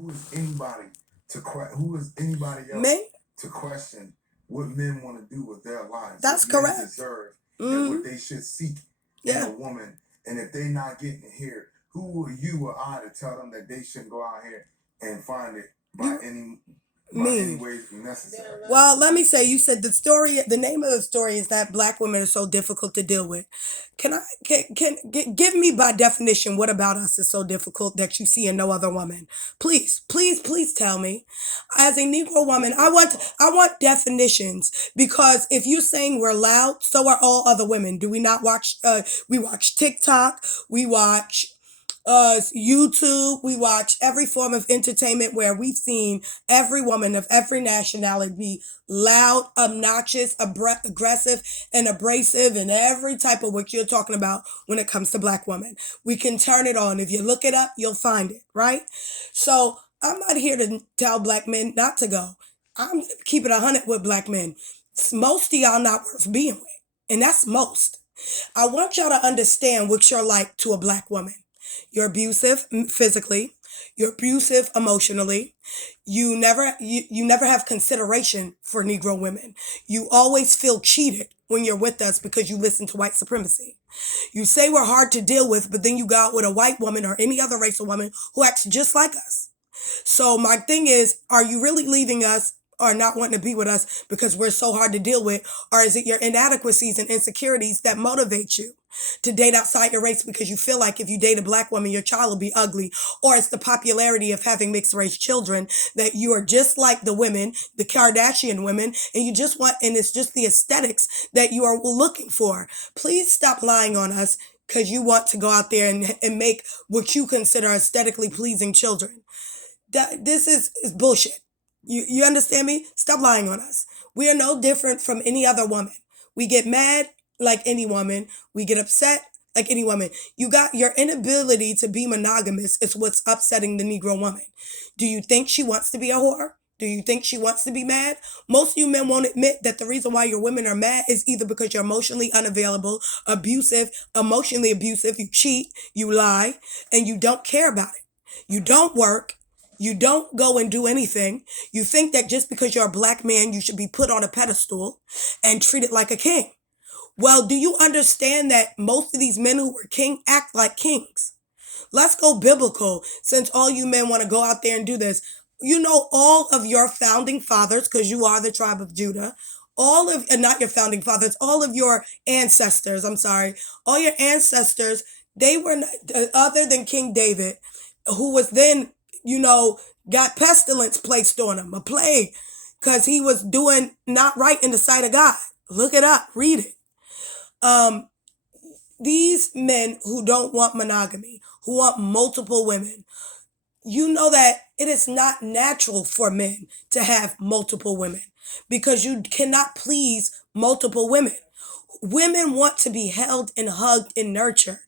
who is anybody who is anybody Men, else to question what men want to do with their lives, that's what men correct. deserve, and Hmm. what they should seek in Yeah, a woman. And if they not getting it here, who are you or I to tell them that they shouldn't go out here and find it you by any mean. ways necessary? Well, let me say, you said the story, the name of the story is that black women are so difficult to deal with. Give me by definition what about us is so difficult that you see in no other woman? Please, please, please tell me. As a Negro woman, I want definitions because if you're saying we're loud, so are all other women. Do we not watch we watch TikTok, we watch YouTube. We watch every form of entertainment where we've seen every woman of every nationality be loud, obnoxious, aggressive, and abrasive, and every type of what you're talking about when it comes to black women. We can turn it on. If you look it up, you'll find it, right? So I'm not here to tell black men not to go. I'm keeping 100 with black men. Most of y'all not worth being with, and that's most. I want y'all to understand what you're like to a black woman. You're abusive physically. You're abusive emotionally. You never have consideration for Negro women. You always feel cheated when you're with us because you listen to white supremacy. You say we're hard to deal with, but then you go out with a white woman or any other racial woman who acts just like us. So my thing is, are you really leaving us or not wanting to be with us because we're so hard to deal with? Or is it your inadequacies and insecurities that motivate you to date outside your race because you feel like if you date a black woman, your child will be ugly? Or it's the popularity of having mixed race children that you are just like the women, the Kardashian women, and you just want, and it's just the aesthetics that you are looking for. Please stop lying on us because you want to go out there and make what you consider aesthetically pleasing children. This is bullshit. You understand me? Stop lying on us. We are no different from any other woman. We get mad like any woman. We get upset like any woman. You got your inability to be monogamous is what's upsetting the Negro woman. Do you think she wants to be a whore? Do you think she wants to be mad? Most of you men won't admit that the reason why your women are mad is either because you're emotionally unavailable, abusive, emotionally abusive, you cheat, you lie, and you don't care about it. You don't work, you don't go and do anything. You think that just because you're a black man, you should be put on a pedestal and treated like a king. Well, do you understand that most of these men who were king act like kings? Let's go biblical since all you men want to go out there and do this. You know, all of your founding fathers, because you are the tribe of Judah, all of, and not your founding fathers, all of your ancestors, I'm sorry, all your ancestors, they were not, other than King David, who was then, you know, got pestilence placed on him, a plague, because he was doing not right in the sight of God. Look it up, read it. Um, these men who don't want monogamy, who want multiple women, you know that it is not natural for men to have multiple women because you cannot please multiple women. Women want to be held and hugged and nurtured.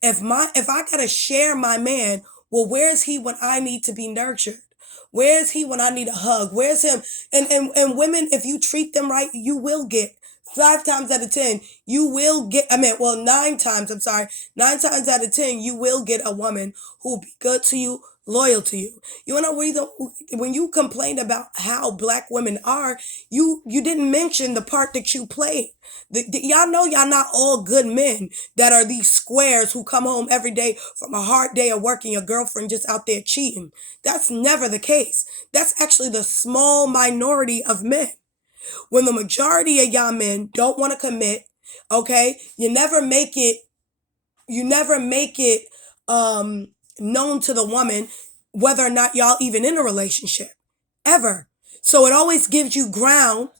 If I gotta share my man, well, where's he when I need to be nurtured? Where's he when I need a hug? Where's him? And women, if you treat them right, you will get 5 times out of 10, you will get, I mean, well, 9 times, I'm sorry, 9 times out of 10, you will get a woman who will be good to you, loyal to you. You know, when you complained about how black women are, you didn't mention the part that you played. Y'all know y'all not all good men that are these squares who come home every day from a hard day of working, your girlfriend just out there cheating. That's never the case. That's actually the small minority of men. When the majority of y'all men don't want to commit, okay, you never make it known to the woman whether or not y'all even in a relationship. Ever. So it always gives you ground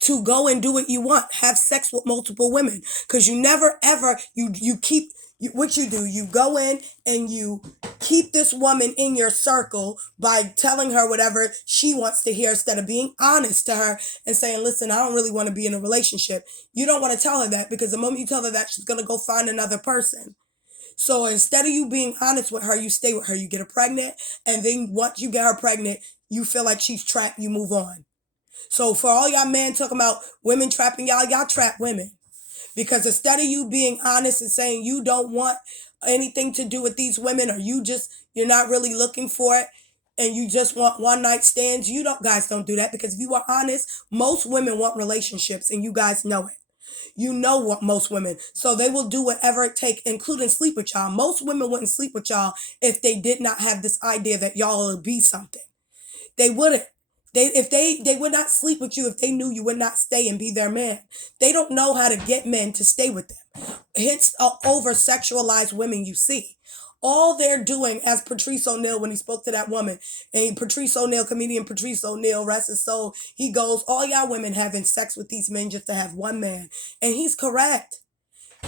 to go and do what you want, have sex with multiple women, because you never ever you keep what you do. You go in and you keep this woman in your circle by telling her whatever she wants to hear instead of being honest to her and saying, "Listen, I don't really want to be in a relationship." You don't want to tell her that because the moment you tell her that, she's gonna go find another person. So instead of you being honest with her, you stay with her. You get her pregnant, and then once you get her pregnant, you feel like she's trapped. You move on. So for all y'all men talking about women trapping y'all, y'all trap women. Because instead of you being honest and saying you don't want anything to do with these women or you're not really looking for it, and you just want one night stands, you don't guys don't do that, because if you are honest, most women want relationships and you guys know it. You know what most women. So they will do whatever it takes, including sleep with y'all. Most women wouldn't sleep with y'all if they did not have this idea that y'all will be something. They wouldn't. They would not sleep with you if they knew you would not stay and be their man. They don't know how to get men to stay with them. Hence, over sexualized women you see. All they're doing, as Patrice O'Neal, when he spoke to that woman, and Patrice O'Neal, comedian Patrice O'Neal, rest his soul, he goes, all y'all women having sex with these men just to have one man. And he's correct.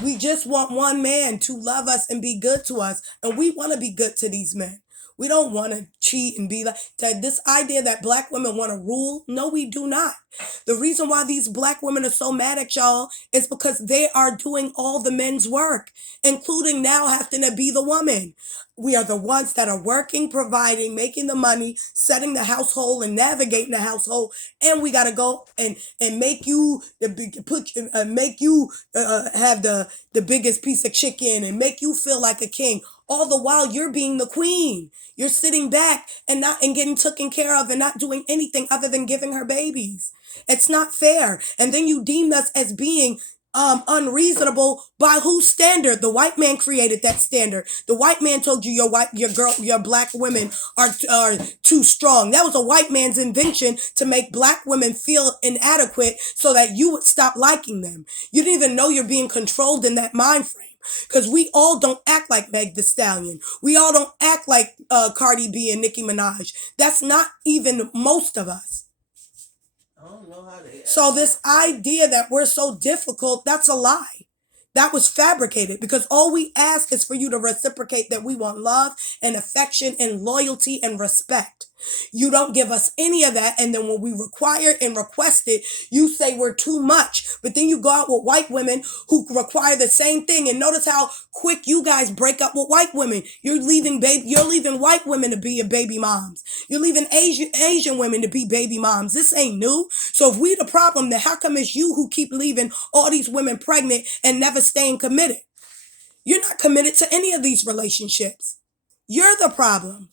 We just want one man to love us and be good to us. And we want to be good to these men. We don't want to cheat and be like this idea that black women want to rule. No, we do not. The reason why these black women are so mad at y'all is because they are doing all the men's work, including now having to be the woman. We are the ones that are working, providing, making the money, setting the household and navigating the household. And we got to go and make you make you have the biggest piece of chicken and make you feel like a king. All the while you're being the queen. You're sitting back and getting taken care of and not doing anything other than giving her babies. It's not fair. And then you deem us as being unreasonable. By whose standard? The white man created that standard. The white man told you your black women are too strong. That was a white man's invention to make black women feel inadequate so that you would stop liking them. You didn't even know you're being controlled in that mind frame. Because we all don't act like Meg Thee Stallion. We all don't act like Cardi B and Nicki Minaj. That's not even most of us. I don't know how they. So this idea that we're so difficult, that's a lie. That was fabricated, because all we ask is for you to reciprocate that we want love and affection and loyalty and respect. You don't give us any of that. And then when we require and request it, you say we're too much. But then you go out with white women who require the same thing. And notice how quick you guys break up with white women. You're leaving white women to be baby moms. You're leaving Asian women to be baby moms. This ain't new. So if we the problem, then how come it's you who keep leaving all these women pregnant and never staying committed? You're not committed to any of these relationships. You're the problem.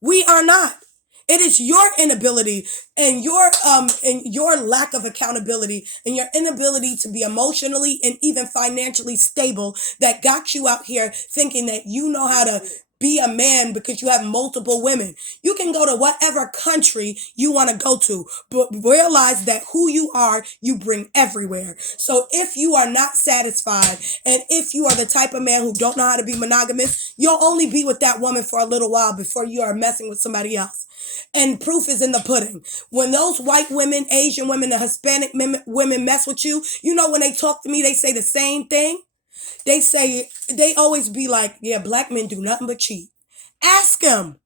We are not. It is your inability and your lack of accountability and your inability to be emotionally and even financially stable that got you out here thinking that you know how to be a man because you have multiple women. You can go to whatever country you want to go to, but realize that who you are, you bring everywhere. So if you are not satisfied, and if you are the type of man who don't know how to be monogamous, you'll only be with that woman for a little while before you are messing with somebody else. And proof is in the pudding. When those white women, Asian women, and Hispanic women mess with you, you know, when they talk to me, they say the same thing. They always be like, yeah, black men do nothing but cheat. Ask them.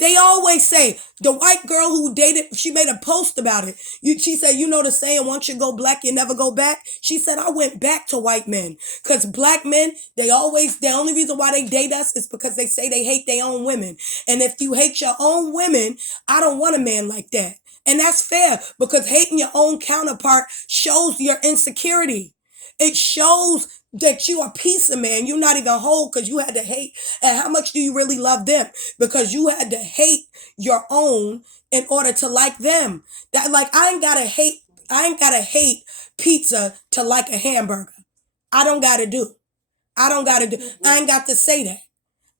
They always say, the white girl who dated, she made a post about it. She said, you know the saying, once you go black, you never go back? She said, I went back to white men. Because black men, the only reason why they date us is because they say they hate their own women. And if you hate your own women, I don't want a man like that. And that's fair, because hating your own counterpart shows your insecurity. It shows that you are a piece of man. You're not even whole because you had to hate. And how much do you really love them? Because you had to hate your own in order to like them. That, like, I ain't gotta hate pizza to like a hamburger. I ain't got to say that.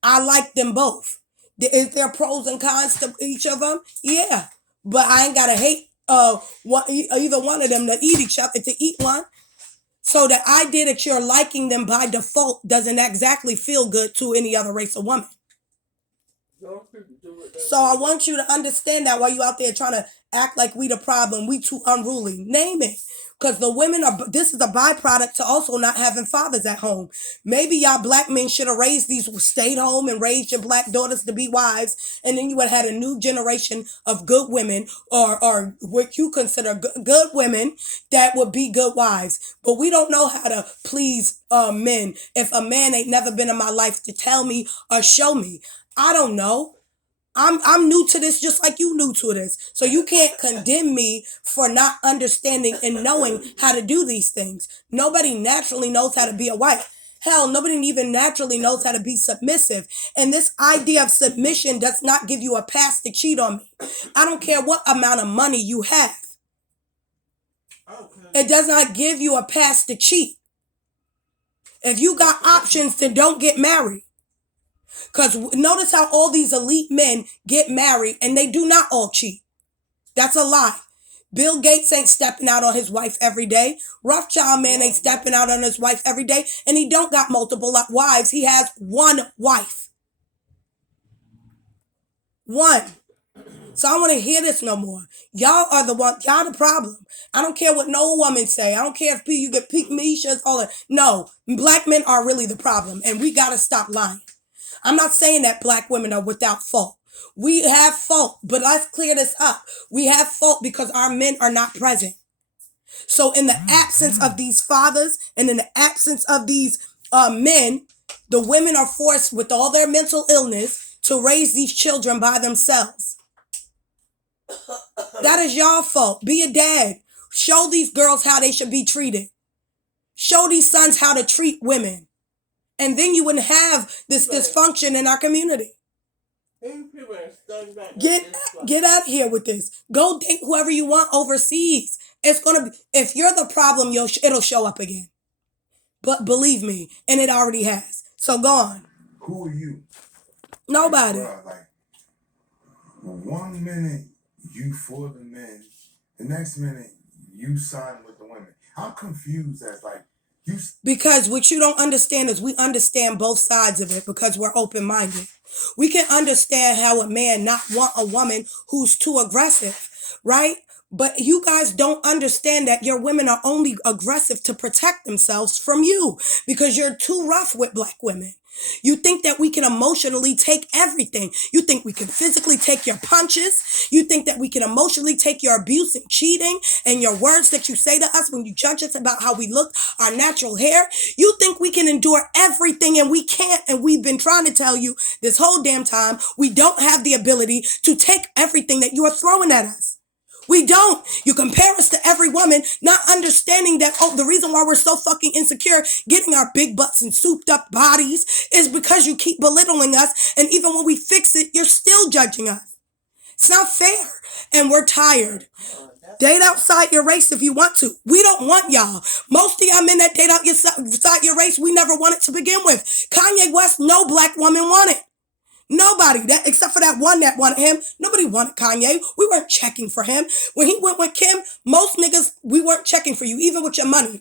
I like them both. Is there pros and cons to each of them? Yeah. But I ain't gotta hate either one of them to eat one. So the idea that you're liking them by default doesn't exactly feel good to any other race of woman. So I want you to understand that while you out there trying to act like we the problem, we too unruly. Name it. Because this is a byproduct to also not having fathers at home. Maybe y'all black men should have stayed home and raised your black daughters to be wives. And then you would have had a new generation of good women, or what you consider good women that would be good wives. But we don't know how to please men. If a man ain't never been in my life to tell me or show me, I don't know. I'm new to this just like you new to this. So you can't condemn me for not understanding and knowing how to do these things. Nobody naturally knows how to be a wife. Hell, nobody even naturally knows how to be submissive. And this idea of submission does not give you a pass to cheat on me. I don't care what amount of money you have. Okay. It does not give you a pass to cheat. If you got options, then don't get married. Because notice how all these elite men get married and they do not all cheat. That's a lie. Bill Gates ain't stepping out on his wife every day. Rothschild man ain't stepping out on his wife every day. And he don't got multiple wives. He has one wife. One. So I don't want to hear this no more. Y'all are the one. Y'all the problem. I don't care what no woman say. I don't care if you get peak Mishas, all that. No, black men are really the problem. And we got to stop lying. I'm not saying that black women are without fault. We have fault, but let's clear this up. We have fault because our men are not present. So in the absence of these fathers and in the absence of these men, the women are forced with all their mental illness to raise these children by themselves. That is y'all fault. Be a dad. Show these girls how they should be treated. Show these sons how to treat women. And then you wouldn't have this dysfunction in our community. Get out of here with this. Go date whoever you want overseas. It's gonna be, if you're the problem, it'll show up again. But believe me, and it already has. So go on. Who are you? Nobody. Like 1 minute you for the men, the next minute you sign with the women. I'm confused as like you. Because what you don't understand is we understand both sides of it because we're open-minded. We can understand how a man not want a woman who's too aggressive, right? But you guys don't understand that your women are only aggressive to protect themselves from you because you're too rough with black women. You think that we can emotionally take everything. You think we can physically take your punches. You think that we can emotionally take your abuse and cheating and your words that you say to us when you judge us about how we look, our natural hair. You think we can endure everything and we can't. And we've been trying to tell you this whole damn time, we don't have the ability to take everything that you are throwing at us. We don't. You compare us to every woman, not understanding that, the reason why we're so fucking insecure, getting our big butts and souped up bodies is because you keep belittling us. And even when we fix it, you're still judging us. It's not fair. And we're tired. Date outside your race if you want to. We don't want y'all. Most of y'all men that date outside your race, we never wanted to begin with. Kanye West, no black woman wanted. Nobody, that except for that one that wanted him. Nobody wanted Kanye. We weren't checking for him. When he went with Kim, most niggas, we weren't checking for you, even with your money.